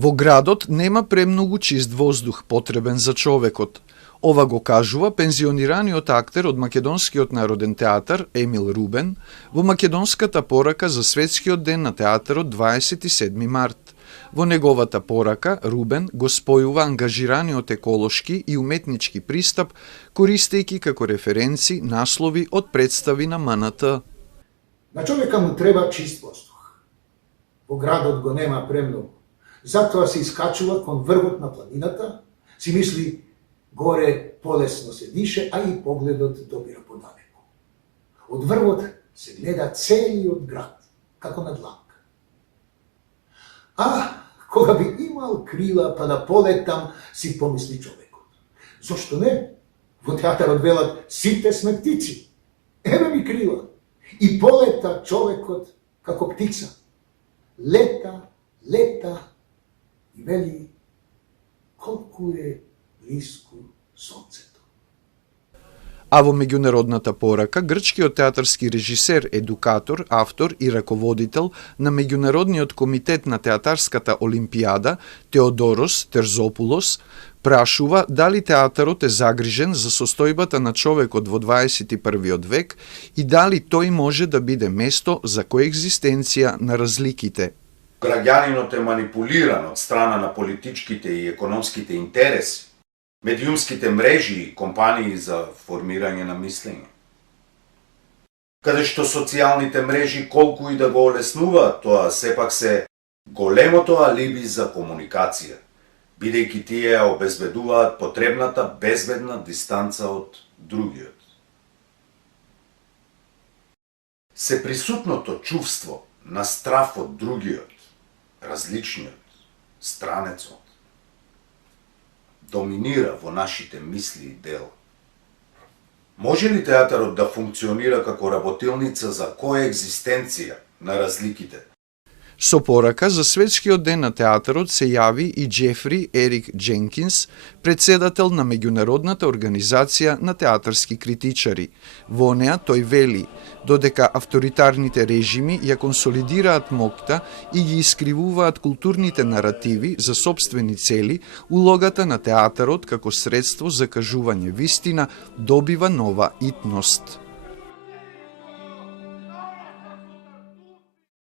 Во градот нема премногу чист воздух потребен за човекот. Ова го кажува пензионираниот актер од Македонскиот народен театар Емил Рубен во македонската порака за Светскиот ден на театарот 27 март. Во неговата порака, Рубен го спојува ангажираниот еколошки и уметнички пристап, користејќи како референци наслови од представи на МНТ. На човека му треба чист воздух. Во градот го нема премногу. Затоа се искачува кон врвот на планината, си мисли горе полесно се дише, а и погледот добира подалеку. Од врвот се гледа целиот град, како на дланка. А кога би имал крила па да полетам, си помисли човекот. Зошто не? Во театарот велат сите сме птици. Еве ми крила. И полета човекот како птица. Лета, лета и вели колку е блиску сонцето. А во меѓународната порака, грчкиот театарски режисер, едукатор, автор и раководител на Меѓународниот комитет на театарската олимпијада, Теодорос Терзопулос, прашува дали театарот е загрижен за состојбата на човекот во 21 век и дали тој може да биде место за коегзистенција на разликите. Граѓанинот е манипулиран од страна на политичките и економските интереси, медиумските мрежи и компании за формирање на мислење. Каде што социјалните мрежи колку и да го олеснуваат тоа, сепак се големото алиби за комуникација, бидејќи тие обезбедуваат потребната безбедна дистанца од другиот. Сеприсутното чувство на страф од другиот, различниот, странецот, доминира во нашите мисли и дел. Може ли театарот да функционира како работилница за коегзистенција на разликите? Со порака за Светскиот ден на театарот се јави и Џефри Ерик Џенкинс, председател на Меѓународната организација на театарски критичари. Во неа тој вели, додека авторитарните режими ја консолидираат моќта и ги искривуваат културните наративи за сопствени цели, улогата на театарот како средство за кажување вистина добива нова итност.